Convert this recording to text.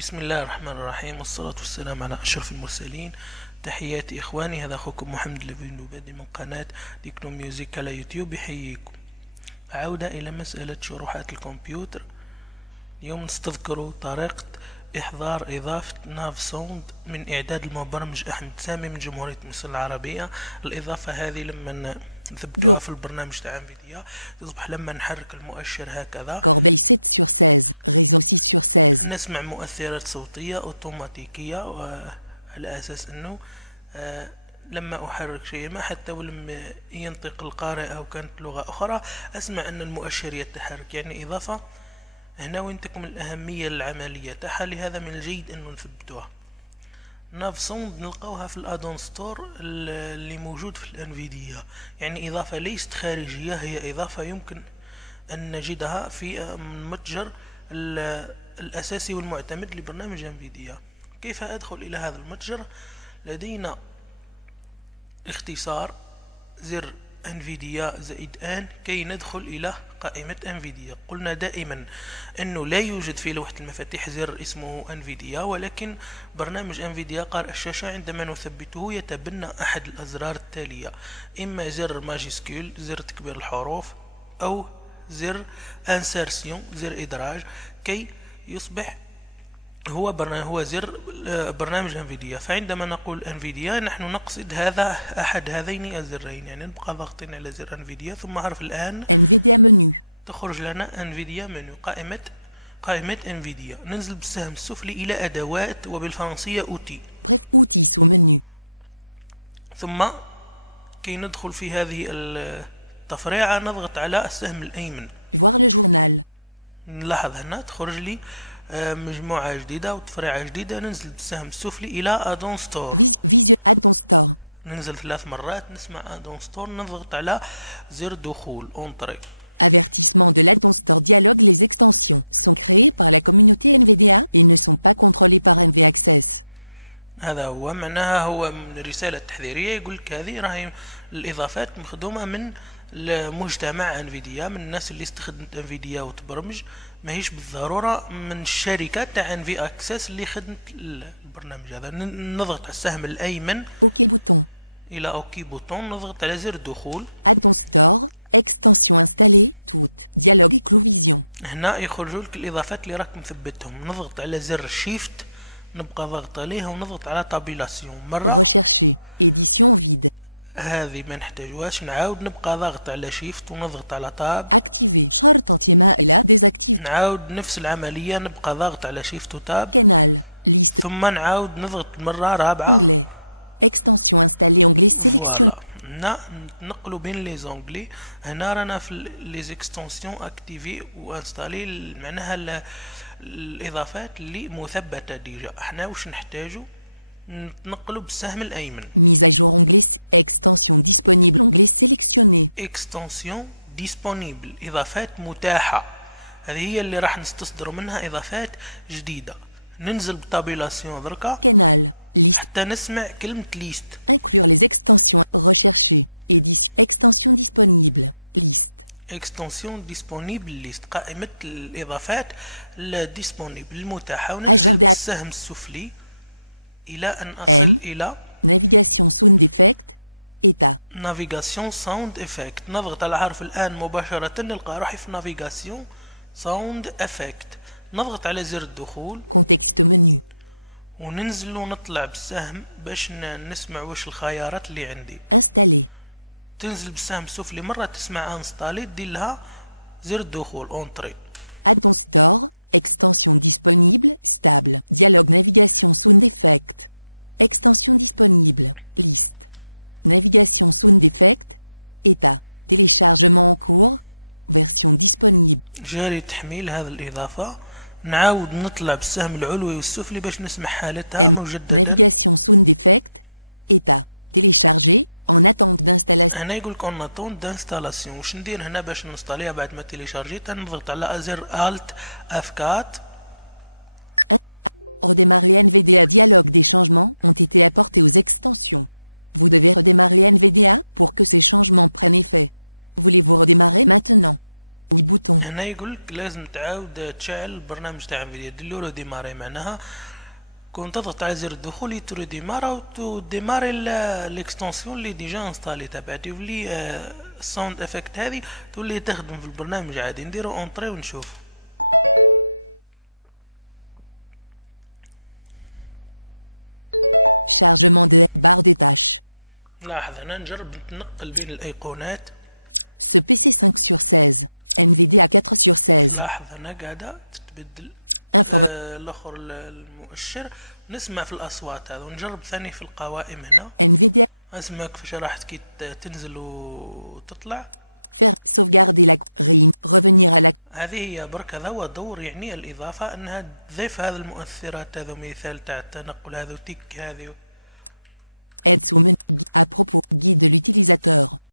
بسم الله الرحمن الرحيم، والصلاة والسلام على أشرف المرسلين. تحياتي إخواني، هذا أخوكم محمد لفين بادي من قناة ديكنو ميوزيك على يوتيوب. يحييكم. عودة إلى مسألة شروحات الكمبيوتر. اليوم نستذكر طريقة إحضار إضافة ناف ساوند من إعداد المبرمج أحمد سامي من جمهورية مصر العربية. الإضافة هذه لما نثبتها في البرنامج تاع انفيديا تصبح لما نحرك المؤشر هكذا Corbeil 7/16, réseau 6/16. نسمع مؤثرات صوتية أوتوماتيكية، وعلى أساس أنه لما أحرك شيء ما حتى ولما ينطق القارئ أو كانت لغة أخرى أسمع أن المؤشر يتحرك. يعني إضافة هنا وين تكمن الأهمية العملية تاعها، لهذا من الجيد أنه نثبتوها. ناف ساوند نلقاوها في الادون ستور اللي موجود في الانفيديا، يعني اضافة ليست خارجية، هي اضافة يمكن ان نجدها في المتجر الاساسي والمعتمد لبرنامج انفيديا. كيف ادخل الى هذا المتجر؟ لدينا اختصار زر انفيديا زائد ان كي ندخل الى قائمة انفيديا. قلنا دائما انه لا يوجد في لوحة المفاتيح زر اسمه انفيديا، ولكن برنامج انفيديا قارئ الشاشة عندما نثبته يتبنى احد الازرار التالية: اما زر ماجيسكول زر تكبير الحروف، او زر انسرسيون زر ادراج، كي يصبح هو زر برنامج انفيديا. فعندما نقول انفيديا نحن نقصد هذا احد هذين الزرين، يعني نبقى ضاغطين على زر انفيديا ثم حرف الان NVIDIA menu. تخرج لنا انفيديا منيو، قائمة انفيديا. ننزل بالسهم السفلي الى ادوات، وبالفرنسية اوتي. Bref, outils sous menu. ثم كي ندخل في هذه التفريعة نضغط على السهم الايمن. Voir le journal. نلاحظ هنا تخرج لي مجموعة جديدة وتفريعة جديدة. ننزل بالسهم السفلي إلى أدون ستور. Vision Add-on Store. ننزل 3 مرات نسمع أدون ستور، نضغط على زر دخول أونتري. Avertissement de l'Add-on Store dialogue. Les extensions sont créées par la communauté NVDA et ne sont pas contrôlées par NVAccess. هذا هو معناها، هو من رسالة تحذيرية يقول لك هذه راهي الإضافات مخدومة من المجتمع انفيديا، من الناس اللي استخدمت انفيديا وتبرمج، ماهيش بالضرورة من الشركات تاع انفي اكسس اللي خدمت البرنامج هذا. نضغط على السهم الايمن OK bouton. الى اوكي بوتون، نضغط على زر دخول. Add-on Store. Extension installée. Toutes. Dialogue Eclovision. هنا يخرجوا لك الاضافات اللي راك مثبتهم. نضغط على زر شيفت، نبقى ضغط عليها ونضغط على تابيلاسيون مرة. Rechercher. Édition vide. هذه ما نحتاجوهاش، نعاود نبقى ضغط على شيفت ونضغط على تاب. Activer. شرطة ما إلى désactive. نعاود نفس العملية، نبقى ضغط على شيفت وتاب. Canal. Liste. ثم نعاود نضغط مرة رابعة. Onglet. Extension installée. Onglet sélectionné. هنا نقلوا بين لي زونغلي. هنا رانا في لي زيكستونسيون اكتيفي وانستالي، معناها الاضافات اللي مثبته ديجا. احنا واش نحتاجو؟ نقلوا بالسهم الايمن. Mise à jour onglet. Extension disponible. Onglet sélectionné. اكستنسيون ديسپونيبل، اضافات متاحه. هذه هي اللي راح نستصدروا منها اضافات جديده. ننزل بتابيلاسيون دركا. Canal. Liste. حتى نسمع كلمه ليست. Inclure les extensions. Rechercher. Édition. Extension disponible. Liste. اكستنسيون ديسپونيبل ليست، قائمه الاضافات الديسپونيبل المتاحه. وننزل أجندة. بالسهم السفلي الى ان اصل الى Navigation sound effect. État. نافيغاسيون ساوند افكت. نضغط على حرف الان مباشره نلقى روحي في نافيغاسيون ساوند افكت. نضغط على زر الدخول Contexte menu. وننزل ونطلع بالسهم باش نسمع واش الخيارات اللي عندي. Installer. تنزل بالسهم السفلي مرة تسمع انستالي، دير لها زر الدخول اونتري. Add-on Store. Extension disponible. Stable. Dialogue navigation sound effect. Extension disponible. Liste. Navigation sound effect. État. Téléchargement en cours. Version disponible. جاري تحميل هذه الإضافة. نعاود نطلع بالسهم العلوي والسفلي باش نسمع حالتها مجددا. Navigation sound effect. État. Téléchargé. En attente d'installation. هنا يقول لك اون اتونت دانستالاسيون. واش ندير هنا باش نستاليها بعد ما تيليشارجيتها؟ نضغط على زر الت اف4. Redémarrer NVDA. Dialogue. Des changements ont été apportés aux extensions. Vous devez redémarrer NVDA pour que ces changements prennent effet. Voulez-vous redémarrer maintenant? Oui bouton. هنا يقولك لازم تعاود تشعل البرنامج تاع انفيديا ديرلو ديماري، معناها كون تضغط على زر الدخول يترو ديمارا وديماري الاكستنسيون اللي ديجا انستالي تبعتي، ولي الساوند افكت هذه تولي تخدم في البرنامج عادي. نديرو اونطري ونشوف. Chargement de barre des tâches. لاحظ هنا نجرب نتنقل بين الايقونات. Ce PC 5/16. NVDA 4/16. لاحظ هنا قاعدة تتبدل Info. الاخر المؤشر. نسمع في الاصوات هذا، ونجرب ثاني في القوائم هنا. NVDA. اسمع كيفاش راح كي تنزل وتطلع. Faire sauvegarder la RIM. Revenir à la هذه هي برك، هذا هو دور يعني الإضافة، أنها تضيف هذه المؤثرات. هذا مثال تاع التنقل، هذا تيك هذه. aide sous menu. À propos. Guide de l'utilisateur.